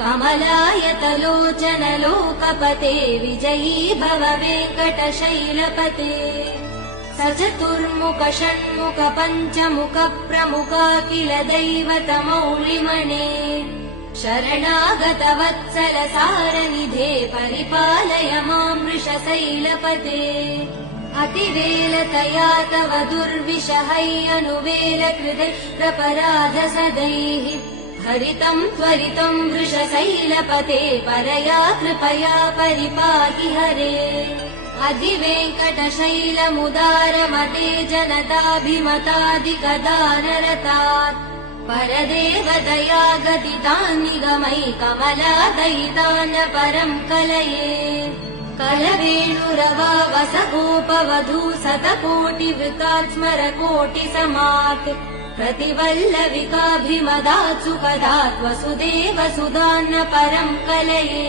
कमलायतलोचन लोकपते विजयी भव वेङ्कटशैलपते सचतुर्मुख षण्मुख पञ्चमुख प्रमुखाखिल दैवतमौलिमणे शरणागत वत्सल सारनिधे परिपालय मां वृषशैलपते अतिवेलतया तव दुर्विषहैयनुवेल कृते प्रपराध सदैः हरितं त्वरितं वृषशैलपते परया कृपया परिपाहि हरे अधिवेङ्कटशैलमुदारमते जनताभिमतादिगदानरतात् परदेवदया गदितान्निगमै कमलादयितान् परं कलये कलवेणुरवावसगोपवधू शतकोटिवृतात् स्मरकोटिसमात् प्रतिवल्लविकाभिमदात् सुखदात् वसुदेव सुधान्न परं कलये